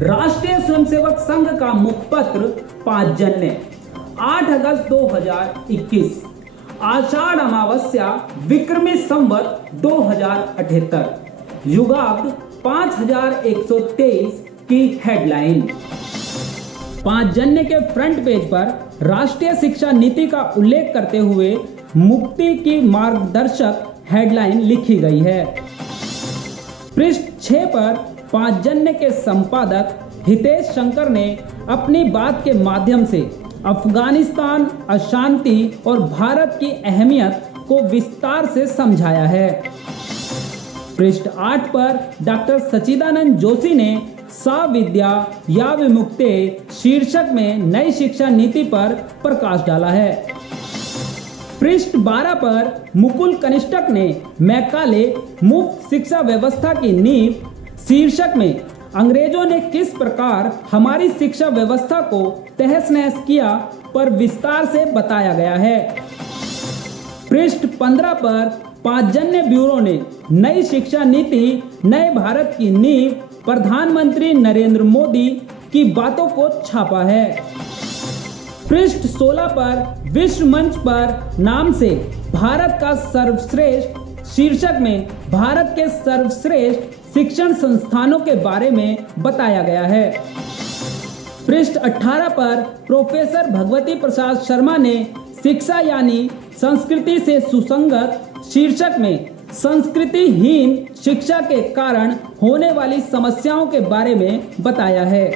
राष्ट्रीय स्वयंसेवक संघ का मुखपत्र 5 जन्य 8 अगस्त 2021 आषाढ़ अमावस्या विक्रमी संवत 2078 युगाब्द 5123 की हेडलाइन। 5 जन्य के फ्रंट पेज पर राष्ट्रीय शिक्षा नीति का उल्लेख करते हुए मुक्ति की मार्गदर्शक हेडलाइन लिखी गई है। पृष्ठ 6 पर 5 जन्य के संपादक हितेश शंकर ने अपनी बात के माध्यम से अफगानिस्तान, अशांति और भारत की अहमियत को विस्तार से समझाया है। पृष्ठ 8 पर डॉक्टर सच्चिदानंद जोशी ने सा विद्या या विमुक्ते शीर्षक में नई शिक्षा नीति पर प्रकाश डाला है। पृष्ठ 12 पर मुकुल कनिष्ठक ने मैकाले मुफ्त शिक्षा व्यवस्था की नींव शीर्षक में अंग्रेजों ने किस प्रकार हमारी शिक्षा व्यवस्था को तहस नहस किया पर विस्तार से बताया गया है। पृष्ठ 15 पर 5 जन्य ब्यूरो ने नई शिक्षा नीति नए भारत की नींव प्रधानमंत्री नरेंद्र मोदी की बातों को छापा है। पृष्ठ 16 पर विश्व मंच पर नाम से भारत का सर्वश्रेष्ठ शीर्षक में भारत के सर्वश्रेष्ठ शिक्षण संस्थानों के बारे में बताया गया है। पृष्ठ 18 पर प्रोफेसर भगवती प्रसाद शर्मा ने शिक्षा यानी संस्कृति से सुसंगत शीर्षक में संस्कृतिहीन शिक्षा के कारण होने वाली समस्याओं के बारे में बताया है।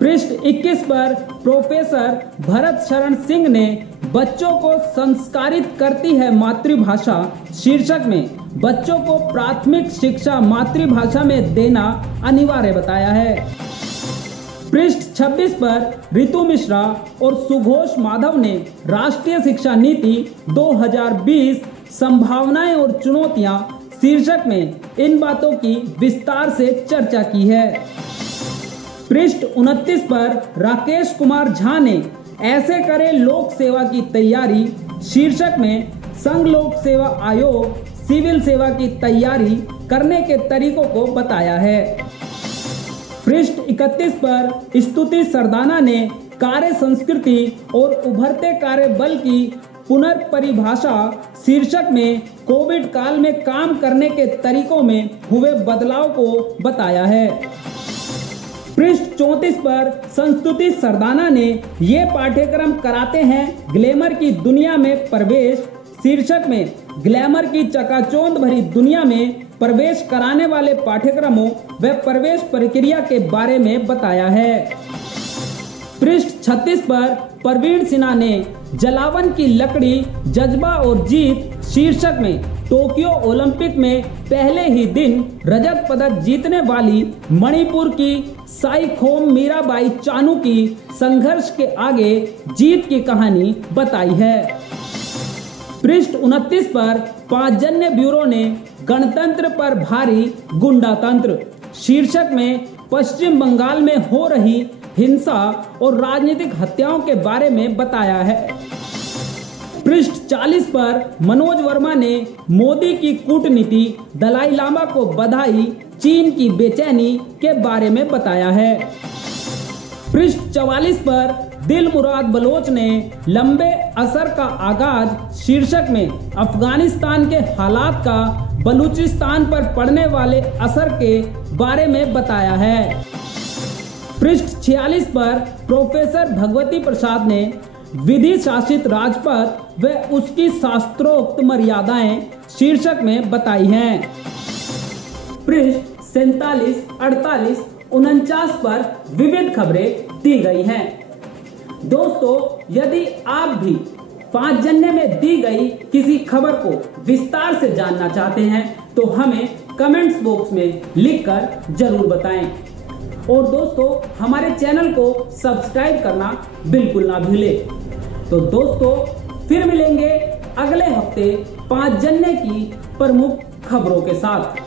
पृष्ठ 21 पर प्रोफेसर भरत शरण सिंह ने बच्चों को संस्कारित करती है मातृभाषा शीर्षक में बच्चों को प्राथमिक शिक्षा मातृभाषा में देना अनिवार्य बताया है। पृष्ठ 26 पर रितु मिश्रा और सुघोष माधव ने राष्ट्रीय शिक्षा नीति 2020 संभावनाएं और चुनौतियां शीर्षक में इन बातों की विस्तार से चर्चा की है। पृष्ठ 29 पर राकेश कुमार झा ने ऐसे करे लोक सेवा की तैयारी शीर्षक में संघ लोक सेवा आयोग सिविल सेवा की तैयारी करने के तरीकों को बताया है। पृष्ठ 31 पर स्तुति सरदाना ने कार्य संस्कृति और उभरते कार्य बल की पुनर्परिभाषा शीर्षक में कोविड काल में काम करने के तरीकों में हुए बदलाव को बताया है। पृष्ठ 34 पर संस्तुति सरदाना ने ये पाठ्यक्रम कराते हैं ग्लैमर की दुनिया में प्रवेश शीर्षक में ग्लैमर की चकाचौंध भरी दुनिया में प्रवेश कराने वाले पाठ्यक्रमों व प्रवेश प्रक्रिया के बारे में बताया है। पृष्ठ 36 पर प्रवीण सिन्हा ने जलावन की लकड़ी जज्बा और जीत शीर्षक में टोक्यो ओलंपिक में पहले ही दिन रजत पदक जीतने वाली मणिपुर की साइखोम मीराबाई चानू की संघर्ष के आगे जीत की कहानी बताई है। पृष्ठ 29 पर 5 जन्य ब्यूरो ने गणतंत्र पर भारी गुंडातंत्र शीर्षक में पश्चिम बंगाल में हो रही हिंसा और राजनीतिक हत्याओं के बारे में बताया है। पृष्ठ 40 पर मनोज वर्मा ने मोदी की कूटनीति दलाई लामा को बधाई चीन की बेचैनी के बारे में बताया है। पृष्ठ 44 पर दिल मुराद बलोच ने लंबे असर का आगाज शीर्षक में अफगानिस्तान के हालात का बलूचिस्तान पर पड़ने वाले असर के बारे में बताया है। पृष्ठ 46 पर प्रोफेसर भगवती प्रसाद ने विधि शासित राजपथ व उसकी शास्त्रोक्त मर्यादाएं शीर्षक में बताई हैं। पृष्ठ 47, 48, 49 पर विविध खबरें दी गई हैं। दोस्तों, यदि आप भी 5 जन्य में दी गई किसी खबर को विस्तार से जानना चाहते हैं तो हमें कमेंट्स बॉक्स में लिखकर जरूर बताएं। और दोस्तों, हमारे चैनल को सब्सक्राइब करना बिल्कुल ना भूलें। तो दोस्तों, फिर मिलेंगे अगले हफ्ते 5 जन्य की प्रमुख खबरों के साथ।